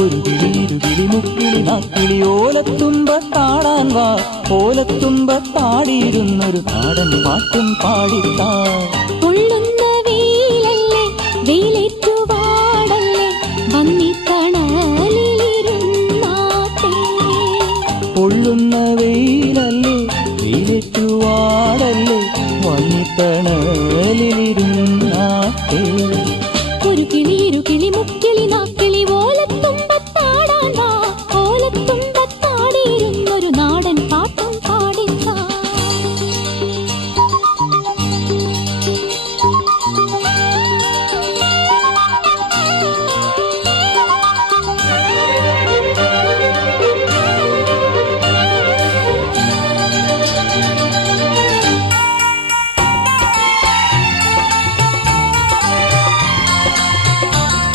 ഒരു കിളിയിരുകിളി മുക്കിളി നാക്കിളി ഓലത്തുമ്പത്താടാൻ വാ. ഓലത്തുമ്പത്താടിയിരുന്നൊരു നാടൻ പാട്ടും പാടിത്താ. പൊള്ളുന്ന വെയിലല്ലേ വെയിലേറ്റുവാടല്ലേ വന്നിത്തണലിരുന്നാട്ടെ. പൊള്ളുന്ന വെയിലല്ലേ വെയിലേറ്റുവാടല്ലേ വന്നിത്തണലിരുന്നാട്ടെ. ഒരു കിളിയിരു കിളി മുക്കിളി നാക്കിളി